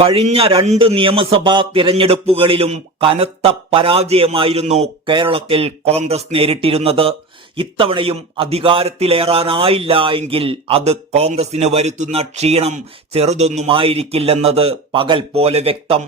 കഴിഞ്ഞ 2 നിയമസഭാ തിരഞ്ഞെടുപ്പുകളിലും കനത്ത പരാജയമായിരുന്നു കേരളത്തിൽ കോൺഗ്രസ് നേരിട്ടിരുന്നത്. ഇത്തവണയും അധികാരത്തിലേറാനായില്ല എങ്കിൽ അത് കോൺഗ്രസിന് വരുത്തുന്ന ക്ഷീണം ചെറുതൊന്നുമായിരിക്കില്ലെന്നത് പകൽ പോലെ വ്യക്തം.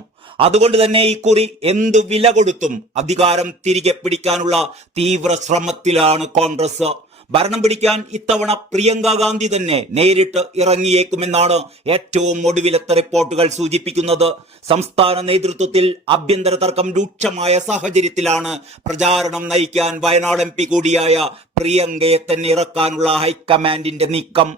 അതുകൊണ്ട് തന്നെ ഇക്കുറി എന്തു വില കൊടുത്തും അധികാരം തിരികെ പിടിക്കാനുള്ള തീവ്ര ശ്രമത്തിലാണ് കോൺഗ്രസ്. ഭരണം പിടിക്കാൻ ഇത്തവണ പ്രിയങ്ക ഗാന്ധി തന്നെ നേരിട്ട് ഇറങ്ങിയേക്കുമെന്നാണ് ഏറ്റവും ഒടുവിലത്തെ റിപ്പോർട്ടുകൾ സൂചിപ്പിക്കുന്നത്. സംസ്ഥാന നേതൃത്വത്തിൽ ആഭ്യന്തര തർക്കം രൂക്ഷമായ സാഹചര്യത്തിലാണ് പ്രചാരണം നയിക്കാൻ വയനാട് MP കൂടിയായ പ്രിയങ്കയെ തന്നെ ഇറക്കാനുള്ള ഹൈക്കമാൻഡിന്റെ നീക്കം.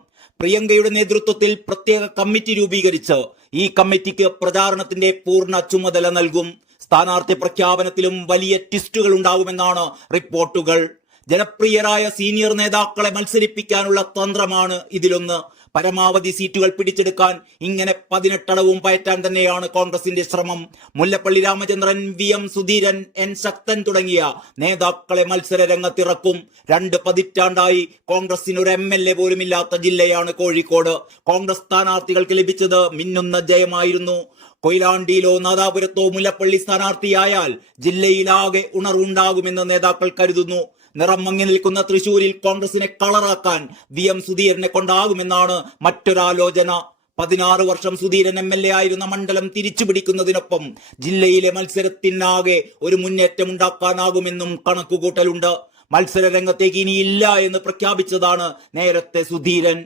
പ്രിയങ്കയുടെ നേതൃത്വത്തിൽ പ്രത്യേക കമ്മിറ്റി രൂപീകരിച്ച് ഈ കമ്മിറ്റിക്ക് പ്രചാരണത്തിന്റെ പൂർണ്ണ ചുമതല നൽകും. സ്ഥാനാർത്ഥി പ്രഖ്യാപനത്തിലും വലിയ ട്വിസ്റ്റുകൾ ഉണ്ടാകുമെന്നാണ് റിപ്പോർട്ടുകൾ. ജനപ്രിയരായ സീനിയർ നേതാക്കളെ മത്സരിപ്പിക്കാനുള്ള തന്ത്രമാണ് ഇതിലൊന്ന്. പരമാവധി സീറ്റുകൾ പിടിച്ചെടുക്കാൻ ഇങ്ങനെ 18 അടവും പയറ്റാൻ തന്നെയാണ് കോൺഗ്രസിന്റെ ശ്രമം. മുല്ലപ്പള്ളി രാമചന്ദ്രൻ, VM സുധീരൻ, N ശക്തൻ തുടങ്ങിയ നേതാക്കളെ മത്സര രംഗത്തിറക്കും. 2 പതിറ്റാണ്ടായി കോൺഗ്രസിന് ഒരു MLA പോലും ഇല്ലാത്ത ജില്ലയാണ് കോഴിക്കോട്. കോൺഗ്രസ് സ്ഥാനാർത്ഥികൾക്ക് ലഭിച്ചത് മിന്നുന്ന ജയമായിരുന്നു. കൊയിലാണ്ടിയിലോ നാദാപുരത്തോ മുല്ലപ്പള്ളി സ്ഥാനാർത്ഥിയായാൽ ജില്ലയിലാകെ ഉണർവുണ്ടാകുമെന്ന് നേതാക്കൾ കരുതുന്നു. നിറം മങ്ങി നിൽക്കുന്ന തൃശൂരിൽ കോൺഗ്രസിനെ കളറാക്കാൻ VM സുധീരനെ കൊണ്ടാകുമെന്നാണ് മറ്റൊരാലോചന. 16 വർഷം സുധീരൻ MLA ആയിരുന്ന മണ്ഡലം തിരിച്ചുപിടിക്കുന്നതിനൊപ്പം ജില്ലയിലെ മത്സരത്തിനാകെ ഒരു മുന്നേറ്റം ഉണ്ടാക്കാനാകുമെന്നും കണക്കുകൂട്ടലുണ്ട്. മത്സര രംഗത്തേക്ക് ഇനിയില്ല എന്ന് പ്രഖ്യാപിച്ചതാണ് നേരത്തെ സുധീരൻ.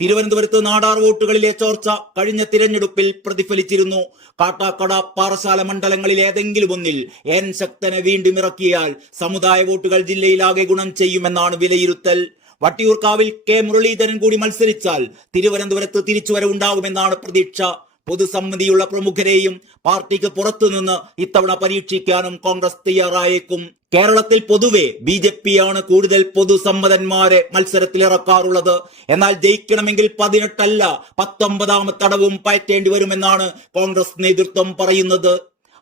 തിരുവനന്തപുരത്ത് നാടാർ വോട്ടുകളിലെ ചോർച്ച കഴിഞ്ഞ തിരഞ്ഞെടുപ്പിൽ പ്രതിഫലിച്ചിരുന്നു. കാട്ടാക്കട, പാറശാല മണ്ഡലങ്ങളിൽ ഏതെങ്കിലും ഒന്നിൽ N ശക്തനെ വീണ്ടും ഇറക്കിയാൽ സമുദായ വോട്ടുകൾ ജില്ലയിലാകെ ഗുണം ചെയ്യുമെന്നാണ് വിലയിരുത്തൽ. വട്ടിയൂർക്കാവിൽ K മുരളീധരൻ കൂടി മത്സരിച്ചാൽ തിരുവനന്തപുരത്ത് തിരിച്ചുവരവുണ്ടാകുമെന്നാണ് പ്രതീക്ഷ. പൊതുസമ്മതിയുള്ള പ്രമുഖരെയും പാർട്ടിക്ക് പുറത്തുനിന്ന് ഇത്തവണ പരീക്ഷിക്കാനും കോൺഗ്രസ് തയ്യാറായേക്കും. കേരളത്തിൽ പൊതുവെ BJP-യാണ് കൂടുതൽ പൊതുസമ്മതന്മാരെ മത്സരത്തിലിറക്കാറുള്ളത്. എന്നാൽ ജയിക്കണമെങ്കിൽ 18 അല്ല 19 തടവും പയറ്റേണ്ടി വരുമെന്നാണ് കോൺഗ്രസ് നേതൃത്വം പറയുന്നത്.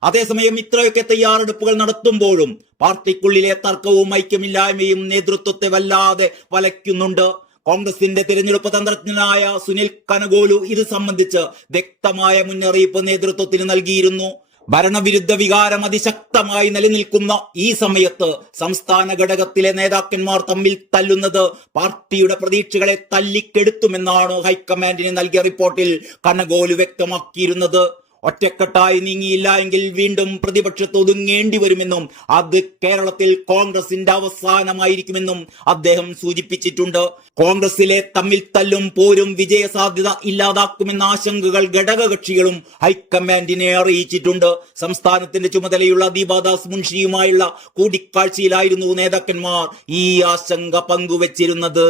അതേസമയം ഇത്രയൊക്കെ തയ്യാറെടുപ്പുകൾ നടത്തുമ്പോഴും പാർട്ടിക്കുള്ളിലെ തർക്കവും ഐക്യമില്ലായ്മയും നേതൃത്വത്തെ വല്ലാതെ വലയ്ക്കുന്നുണ്ട്. കോൺഗ്രസിന്റെ തിരഞ്ഞെടുപ്പ് തന്ത്രജ്ഞനായ സുനിൽ കനഗോലു ഇത് സംബന്ധിച്ച് വ്യക്തമായ മുന്നറിയിപ്പ് നേതൃത്വത്തിന് നൽകിയിരുന്നു. ഭരണവിരുദ്ധ വികാരം അതിശക്തമായി നിലനിൽക്കുന്ന ഈ സമയത്ത് സംസ്ഥാന ഘടകത്തിലെ നേതാക്കന്മാർ തമ്മിൽ തല്ലുന്നത് പാർട്ടിയുടെ പ്രതീക്ഷകളെ തല്ലിക്കെടുത്തുമെന്നാണ് ഹൈക്കമാൻഡിന് നൽകിയ റിപ്പോർട്ടിൽ കനഗോലു വ്യക്തമാക്കിയിരുന്നത്. ഒറ്റക്കെട്ടായി നീങ്ങിയില്ല എങ്കിൽ വീണ്ടും പ്രതിപക്ഷത്ത് ഒതുങ്ങേണ്ടി വരുമെന്നും അത് കേരളത്തിൽ കോൺഗ്രസിന്റെ അവസാനമായിരിക്കുമെന്നും അദ്ദേഹം സൂചിപ്പിച്ചിട്ടുണ്ട്. കോൺഗ്രസിലെ തമ്മിൽ തല്ലും പോരും വിജയസാധ്യത ഇല്ലാതാക്കുമെന്ന ആശങ്കകൾ ഘടകകക്ഷികളും ഹൈക്കമാൻഡിനെ അറിയിച്ചിട്ടുണ്ട്. സംസ്ഥാനത്തിന്റെ ചുമതലയുള്ള ദീപാദാസ് മുൻഷിയുമായുള്ള കൂടിക്കാഴ്ചയിലായിരുന്നു നേതാക്കന്മാർ ഈ ആശങ്ക പങ്കുവച്ചിരുന്നത്.